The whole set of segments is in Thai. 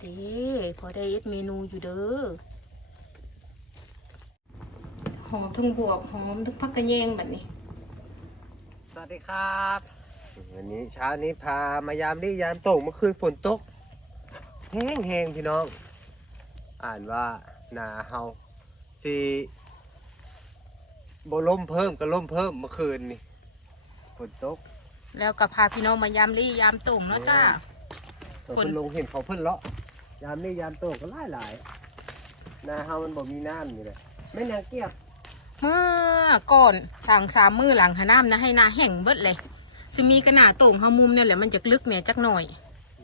เด้พอได้เอ็ดเมนูอยู่เด้อหอมทั้งบวบหอมทั้งพักกระแยงแบบนี้ สวัสดีครับวันนี้เช้านี้พามายามดียามตกเมื่อคืนฝนตกแห้งแห้งพี่น้อง อ่านว่านาเฮาสีบล่มเพิ่มก็ล่มเพิ่มเมื่อคืนนี่ฝนตก แล้วก็พาพี่น้องมายามลี่ยามตุ่มเนาะจ้าตัวฝนเพิ่นลงเห็นเขาเพิ่นเลาะ ยามนี้ยามโตกก็หลายหลายๆนาเฮามันบ่มีน้ำนี่แหละไม่นางเกียบเมื่อก่อนสั่งสามมือหลังหาน้ำนะให้นาแห้งเบิดเลยจะมีกระหนาโต่งเฮามุมเนี่ยแหละมันจะลึกเนี่ยจักหน่อย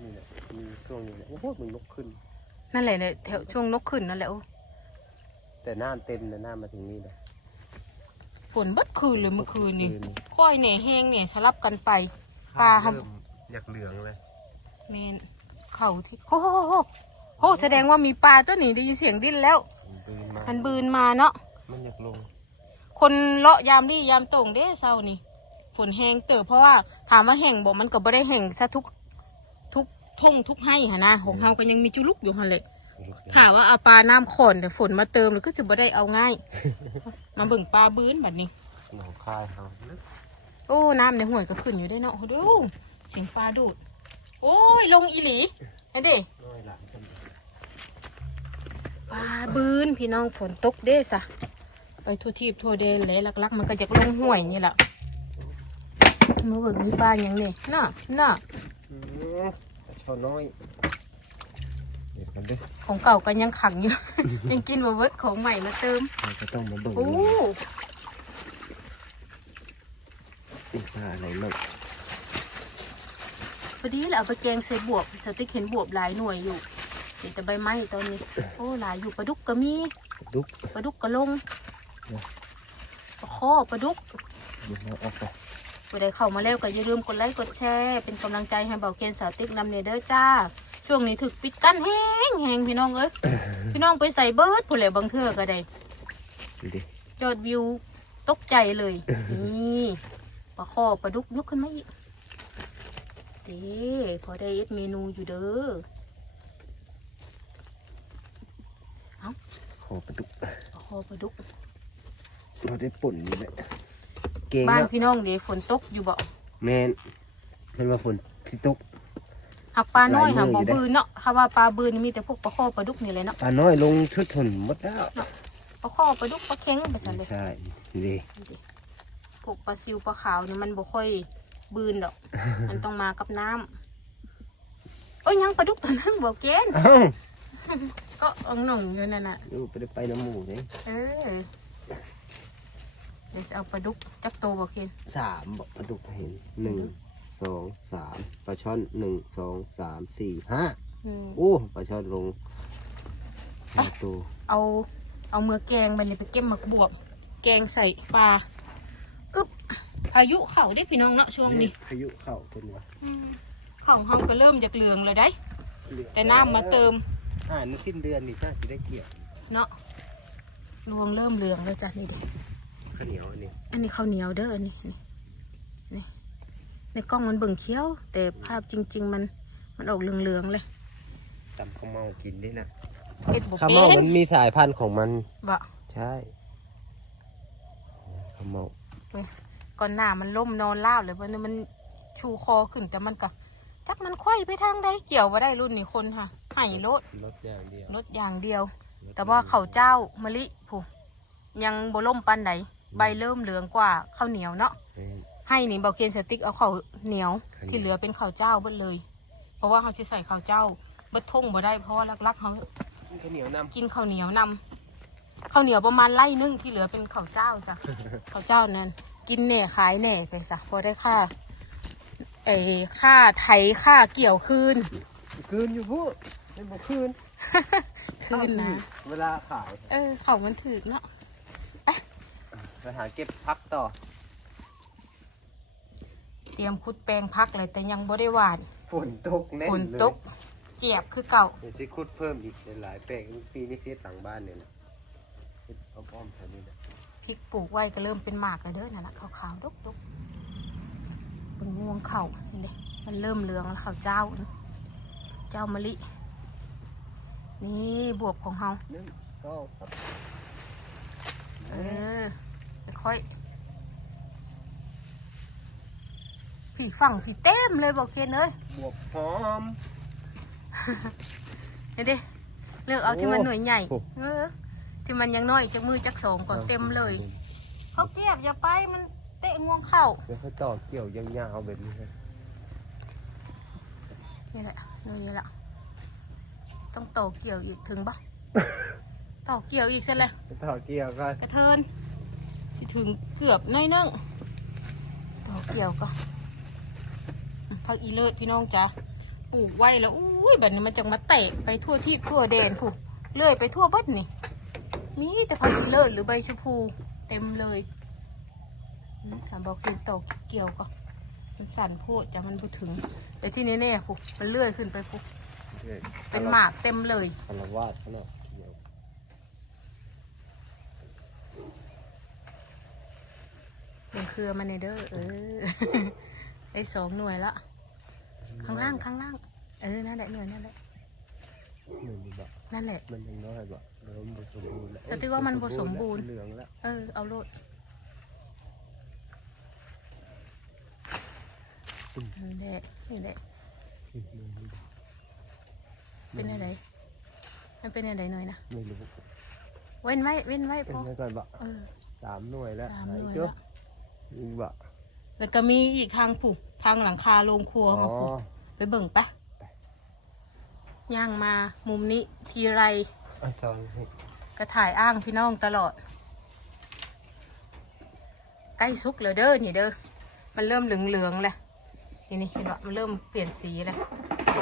นี่แหละมีช่วงนี้แหละโอ้โหมันลุกขึ้น นั่นแหละเนี่ยแถวช่วงนกขึ้นนั่นแหละโอ้แต่น้ำเต็มแต่น้ำมาถึงนี่เลยฝนเบิดคืนเลยเมื่อคืนนี่คืก้อยเนี่ยแห้งเนี่ยสลับกันไปปลาครับเริ่มอยากเหลืองเลยเมน เข่าที่โอ้โหโอ้โหโอ้แสดงว่ามีปลาตัวนี้ได้ยินเสียงดิ้นแล้ว มันปืนมามันบืนมาเนาะมันอยากลง คนเลาะยามรี่ยามตรงเด้เศร้านี่ฝนแห้งเติบเพราะว่าถามว่าแห้งบ่มันก็บ่ได้แห้งซะทุกทุกท่งทุกให้หนนะของเฮาก็ยังมีจุลุกอยู่หั่นแหละถามว่าเอาปลาน้ำขอนแต่ฝนมาเติมแล้วก็สิบ่ได้เอาง่าย มาเบิ่งปลาบื้นบัดนี้หนองคายเฮาลึกโอ้น้ำในห้วยก็ขึ้นอยู่ได้เนาะโอ้ดูเสียงปลาดูด โอ้ยลงอีหลี เห็นดิน้อยหลังกันปลาบื้นพี่น้องฝนตกเด้สะไปทั่วทีบทั่วเดนเลยลักๆ มันก็จะลงห้วยนี่แหละมาเบิ่งมีปลาอย่างนี้น่ะน่ะอืมชอน้อยเดี๋ยวกันเด้อของเก่าก็ยังขังอยู่ ยังกินบะเวิร์ดของใหม่มาเติมเราจะต้องมาเบิ่งโอ้นี่ปลาอะไรลูกพ อดีแหละเอาไปแกงใส่บวบสติ๊กเห็นบวบหลายหน่วยอยู่เห็นแต่ใบไม้ตอนนี้ โอ้หลายอยู่ปลาดุกก็มีดุกปลาดุกก็ลงเนี่ยปลาข้อปลาดุกเดี๋ยวเราเออกไปผู้ใดเข้ามาแล้วก็อย่าลืมกดไลค์กดแชร์เป็นกำลังใจให้เบาเคนสาวติ๊กนำเนเด้อจ้า ช่วงนี้ถึกปิดกั้นแห้งแห้งพี่น้องเอ้ยพี่น้องไปใส่เบิร์ดผู้ใดบางเทื่อก็ได้ดูดิยอดวิวตกใจเลยนี่ปลาข้อปลาดุกยกขึ้นมาอีก เด้พอได้เอ็ดเมนูอยู่เด้อขอปลาดุกปลาข้อปลาดุก เราได้ป่นนี่แหละเก่งบ้านนะพี่น้องเด้ฝนตกอยู่บ่แมนมันมาฝนที่ตกหักปลาน้อยหลาหายมืออยู่บ่เด้บืนเนาะถ้าว่าปลาบืนนี่มีแต่พวกปลาข้อปลาดุกนี่แหละเนาะปลาน้อยลงชุดทนหมดแล้วปลาข้อปลาดุกปลาเค็งไปซั่นไม่เลยใช่นี่พวกปลาซิวปลาขาวนี่มันบ่ค่อย บืนดอก มันต้องมากับน้ำโอ้ยยังปลาดุกตัวนึงบ่เกณฑ์เอ้าก็เองหน่งอยู่นั่นน่ะ ดูไปได้ไปน้ำหมูนี่เออเดี๋ยวจะเอาปลาดุกจักโตบ่เกณฑ์สามบอกปลาดุกเห็นหนึ่งสองสามปลาช่อนหนึ่งสองสามสี่ห้าอืมโอ้ปลาช่อนลงห้าตัวเอาเอามือแกงไปเลยไปเก็บหมักบวบ แกงใส่ปลาอึ๊บ พายุเข้าได้พี่น้องเนาะช่วงนี้พายุเข้าคนวะอืมของเฮาก็เริ่มจากเหลืองเลยได้แต่น้ำมาเติม อ่านี่สิ้นเดือนนี่น่าจะได้เกี่ยวเนาะรวงเริ่มเหลืองแล้วจ้ะนี่เด็ข้าวเหนียวอันนี้อันนี้ข้าวเหนียวเด้ออันนี้นี่นี่ในกล้องมันเบิ่งเคี้ยว แต่ภาพจริง ๆ มันมันออกเหลืองๆเลยตำข้าวเมากินได้นะเอ็ดบุกข้าวเอเมางมันมีสายพันธุ์ของมันบะใช่ข้าวเมา ก่อนหน้ามันล่มนอนลาบเลยวันนี้มันชูคอขึ้นแต่มันก็จักมันไขว้ไปทางใดเกี่ยวว่าได้รุ่นนี้คนค่ะไห้รถรถอย่างเดียวรถอย่างเดียว แต่ว่าเขาวเจ้ามะลิผู้ยังบ่ล่มปันใดใบเริ่มเหลืองกว่าข้าวเหนียวเนาะแม่นให้นี่เบาเคียนสติ๊กเอาข้าวเหนียวข้าวเหนียว ที่เหลือเป็นข้าวเจ้าเบิดเลย เพราะว่าเขาจะใส่ข้าวเจ้าเบิดทุ่งบ่ได้เพราะว่าลักๆเขาข้าวเหนียวนกินข้าวเหนียวนำข้าวเหนียวประมาณไล่นึงที่เหลือเป็นข้าวเจ้าจ้ะข้าวเจ้านั่น กินแหน่ขายแหน่ไปซะพอได้ค่าเอ้ค่าไถค่าเกี่ยวคืนำคืนอยู่พูดไม่บอกคืนคืนนะเวลาขายเออเขามันถือเนาะไปหาเก็บพักต่อ เตรียมคุดแปลงพักเลยแต่ยังบ่ได้หวานฝนตกแน่นฝนเลยตกเจียบคือเก่าเดี๋ยวจะขุดเพิ่มอีกหลายๆแปลงปีนี้เสียหลังบ้านเนี่ยนะขุดอ้อมๆแถวนี้นะ พริกปลูกไว้ก็เริ่มเป็นหมากแล้วเด้อนั่นนะขาวๆดกๆเป็นงวงเข่านี่เด้มันเริ่มเหลืองแล้วข้าวเจ้านะเจ้ามะลิ นี่บวบของเฮาหนึ่งสองสามเออค่อยผีฝั่งผีเต็มเลยบอกเคนเอ้ยบวกหอมเห็นดิเลือกเอาที่มันหน่วยใหญ่โอ้เออ ที่มันยังน้อยจากมือจากสองก่อนเต็มเลย เขาเก็บอย่าไปมันเตะงวงเข้าเดี๋ยวเขาต่อเกี่ยวยาวๆแบบนี้เลยนี่แหละนี่แหละต้องต่อเกี่ยวอีกถึงปะต่อเกี่ยวอีกเสร็จแล้วต่อเกี่ยวกันกระเทินสิถึงเกือบน้อยนึงต่อเกี่ยวก็พักอีเลิศพี่น้องจ้ะปลูกไว้แล้วอุ้ยแบบนี้มันจะมาเตะไปทั่วที่ทั่วแดนผู้เลื่อยไปทั่วเบิดนี่ มีแต่พักอีเลิศหรือใบชะพูเต็มเลยถามบอกคือต่อเกี่ยวก็มันสั่นพูดจะมันพูดถึงแต่ที่แน่ๆผู้มันเลื่อยขึ้นไปผู้เป็นหมากเต็มเลยคารวาสเขาเนาะเกี่ยวเป็นเครือมันในเด้อเออได้สองหน่วยละข้างล่างข้างล่าง เออนั่นแหละหน่วยนั่นแหละ หนึ่งบะนั่นแหละ มันยังน้อยบะเริ่มผสมบูรณ์แล้วจะถือว่ามันบ่สมบูรณ์ เหลืองแล้วเออ เอาโลดนี่แหละนี่แหละเป็นอะไรมันเป็นอะไรหน่อยนะไม่รู้เว้นไว้เว้นไว้เป็พนอไงก่อนบะเออสามหน่วยแล้วสามหน่วยเจ้าละอีกบะแล้วก็มีอีกทางผูกทางหลังคาโรงครัวอ๋อมาผูกไปเบิ่งปะ ย่างมามุมนี้ทีไรอะสองก็ถ่ายอ้างพี่น้องตลอด ใกล้สุกแล้วเด้อนี่เด้อมันเริ่มเหลืองเหลืองๆแล้วนี่นี่เห็นว่ามันเริ่มเปลี่ยนสีแล้ว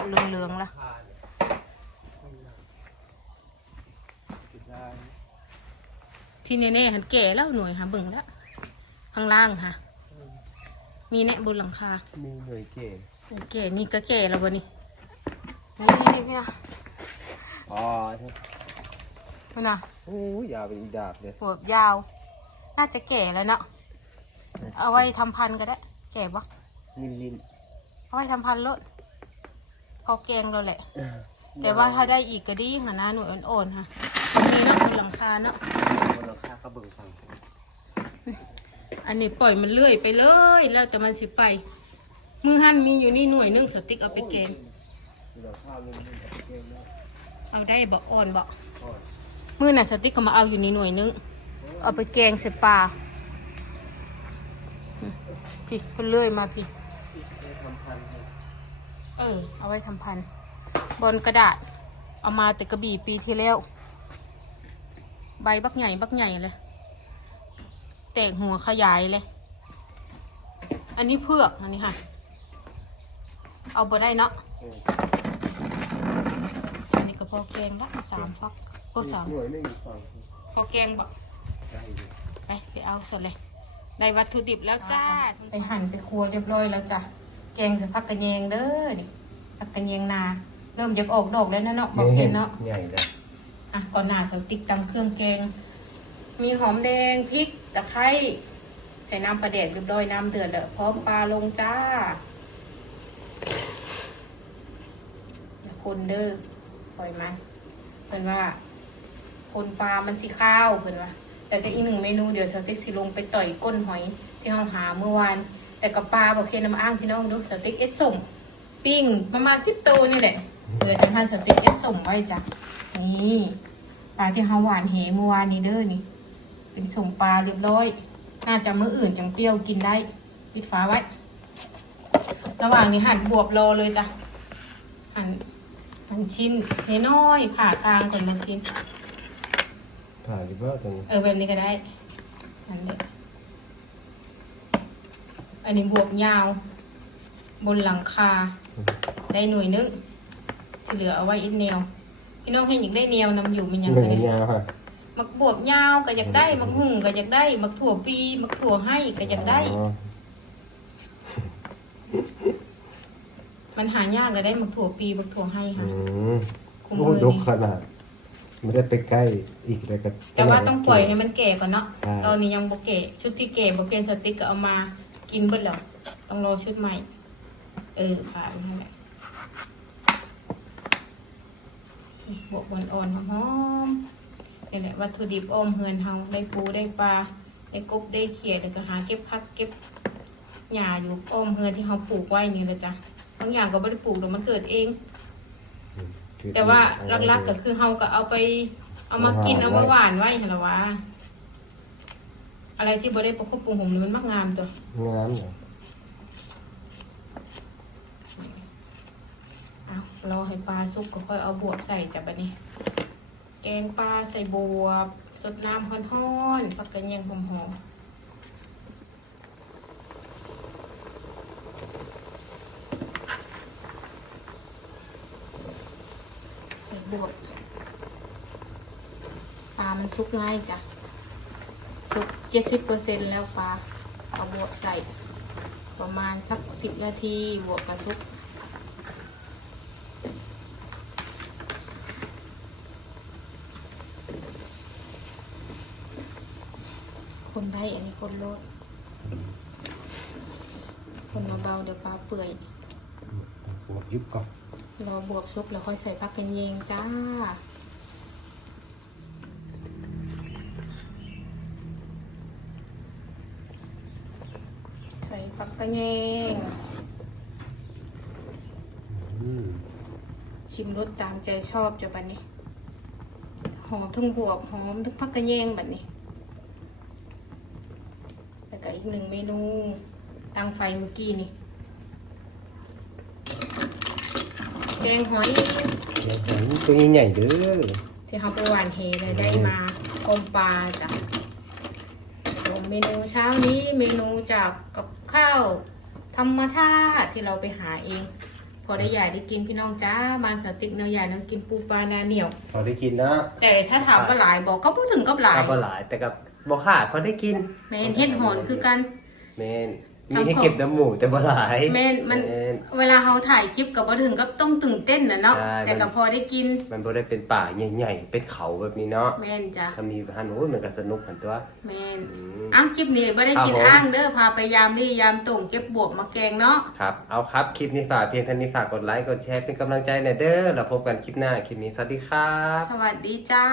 เหลืองเหลืองๆแล้วที่แน่ๆหันแก่แล้วหน่วยหาเบิ่งแล้วข้างล่างค่ะ มีแนะบนหลังคามีหน่วยเก่งแก่นี่ก็แก่แล้ววะนี่ นี่นี่พี่นะอ๋อพี่นะโอ้ยยาวเป็นอีดาบเลยหัวยาว น่าจะแก่แล้วเนาะเอาไว้ทำพันธุ์ก็ได้ แก่ปะลินลินเอาไว้ทำพันธุ์รถพอแกงเราแหละ แต่ว่าถ้าได้อีกก็ดีหาหน้าหน่วยอ่อนๆค่ะนี่เนาะบนหลังคาเนาะบนหลังคาก็เบิ่งฟังอันนี้ปล่อยมันเลื่อยไปเลย แล้วแต่มันสิไป มือหั่นมีอยู่นี่หน่วยหนึงสติ๊กเอาไปแกง หลังคาลินลินเก่งนะเอาได้บ่อ่อนบ่ก่อนมือน่ะสติ๊กก็มาเอาอยู่นี่หน่วยหนึง เอาไปแกงใส่ปลาอืมพี่ก็เลื่อยมาพี่ได้ทำพันธุ์ให้เออ เอาไว้ทำพันธุ์บนกระดาษ เอามาแต่กระบี่ปีที่แล้ว ใบบักใหญ่บักใหญ่เลย แตกหัวขยายเลย อันนี้เพือก อันนี้ค่ะ เอาบ่ได้เนาะ เออ อันนี้ก็พอแกงละสามฟักก็สามหน่วยหนึ่งฟังพอแกงบ่ได้อยู่ไปไปเอาสดเลย ได้วัตถุดิบแล้วจ้า ไปหั่นไปครัวเรียบร้อยแล้วจ้ะ แกงใส่ผักกระเยงเด้อนี่ผักกระเยงนา เริ่มจะออกดอกแล้วนะเนาะบอกเห็นเนาะ ใหญ่เลยอะก่อนหน้าสติ๊กตำเครื่องแกง มีหอมแดงพริกตะไคร้ใส่น้ำปลาแดกเรียบร้อยน้ำเดือดแล้วพร้อมปลาลงจ้าอย่าคนเด้อ ปล่อยมันเพิ่นว่า คนปลามันสิข้าวเพิ่นว่าแต่ก็อีกหนึ่งเมนูเดี๋ยวสติ๊กสิลงไปต่อยก้นหอยที่เราหาเมื่อวาน แต่กับปลาบอกเคนำอ้างพี่น้องดูสติ๊กเอสส่งปิ้งประมาณสิบตัวนี่แหละเผื่อจะทานสติ๊กเอสส่งไว้จ้ะนี่ปลาที่เฮาหวานเหเมื่อวานนี้เด้อนี่ เป็นส่งปลาเรียบร้อย น่าจะมื้ออื่นจังเปรี้ยวกินได้ปิดฝาไว้ ระหว่างนี้หั่นบวบรอเลยจ้ะหั่น หั่นชิ้นน้อยๆผ่ากลางก่อนมากิน ผ่านหรือเปล่าตรงนี้เออแบบนี้ก็ได้ อันนี้อันนี้บวกยาว บนหลังคา ได้หน่วยนึงที่เหลือเอาไว้อีกแนว พี่น้องให้อยากได้แนวนำอยู่มันยังหนึ่ไงงยาวค่ะมักบวบยาวก็อยากได้มักหุ่งก็อยากได้ มักถั่วปี มักถั่วให้ก็อยากได้ อ๋อ มันหายากเลยได้มักถั่วปีมักถั่วให้อืค่ะมคุมโอ้มือดกนี่ขนาดไม่ได้ไปใกล้อีกเลยก็ แต่ว่าต้องปล่อยให้มันแก่ก่อนเนาะใช่ตอนนี้ยังบ่แก่ชุดที่แก่บ่เปลี่ยนสติ๊กก็เอามากินเบิดแล้ว ต้องรอชุดใหม่ เออผ่านนั่นแหละนี่บวกบอนอ่อนๆหอมๆนี่แหละวัตถุดิบอ้อมเฮือนเฮาได้ปูได้ปลาได้กบได้เขียดแล้วก็หาเก็บผักเก็บหญ้าอยู่อ้อมเฮือนที่เฮาปลูกไว้นี่แหละจ้ะ บางอย่างก็บ่ได้ปลูกแต่มันเกิดเอง แต่ว่าลักๆก็คือเฮาก็เอาไป เอามากินเอามาหวานไว้หั่นล่ะวะอะไรที่บ่ได้ประคบปรุงผมนี่มันมักงามตัวงามเหรอเอารอให้ปลาสุกก็ค่อยเอาบวบใส่จ้ะบัดนี้ แกงปลาใส่บวบสดน้ำฮ้อนๆผักกระเนียงหอมๆ บวบปลามันสุกง่ายจ้ะสุกเจ็ดสิบเปอร์เซ็นแล้วปลาเอาบวบใส่ ประมาณสักสิบนาทีบวบกระสุกคนได้อันนี้คนโลดคนมาเบาเดี๋ยวปลาเปื่อยปวดยุบก่อน รอบวบซุปแล้วค่อยใส่ผักกันเยงจ้า ใส่ผักกระเยงอืมชิมรสตามใจชอบจ้ะบัดนี้ หอมทั้งบวบหอมทั้งผักกระเยงบัดนี้ แล้วก็อีกหนึ่งเมนูตั้งไฟเมื่อกี้นี่ แกงหอยเดี๋ยวหอยตัวใหญ่ๆเด้อที่เขาไปหวานเฮเลยได้มาอมปลาจ้ะส่วนเมนูเช้านี้เมนูจากกับข้าวธรรมชาติที่เราไปหาเอง พอได้ใหญ่ได้กินพี่น้องจ้าบานสติ๊กเนื้อใหญ่น้องกินปูปลานาเหนียว พอได้กินนะแต่ถ้าถามว่าหลายบอกก็พูดถึงก็หลายกับบ่หลายแต่กับบ่ขาดพอได้กินแมนเฮ็ดหอนคือกันแมน มีให้เก็บน้ำหมูแต่บ่หลายแม่นมันแนเวลาเขาถ่ายคลิปกับบ่ถึงก็ต้องตื่นเต้นนะเนาะใช่ แต่ก็พอได้กินมันบ่ได้เป็นป่าใหญ่ๆ เป็นเขาแบบนี้เนาะแม่นจ้ะถ้ามีพันโอ้ยมันก็สนุกหันตัว แม่นอืมอ้าวคลิปนี้ไม่ได้กินครับผม อ้างเด้อพาไปยามรี่ยามตุ่งเก็บบวกมาแกงเนาะครับ เอาครับ คลิปนี้ฝากเพียงเท่านี้ฝากกดไลค์ กดแชร์เป็นกำลังใจหน่อยเด้อ แล้วพบกันคลิปหน้า คลิปนี้สวัสดีครับ สวัสดีจ้า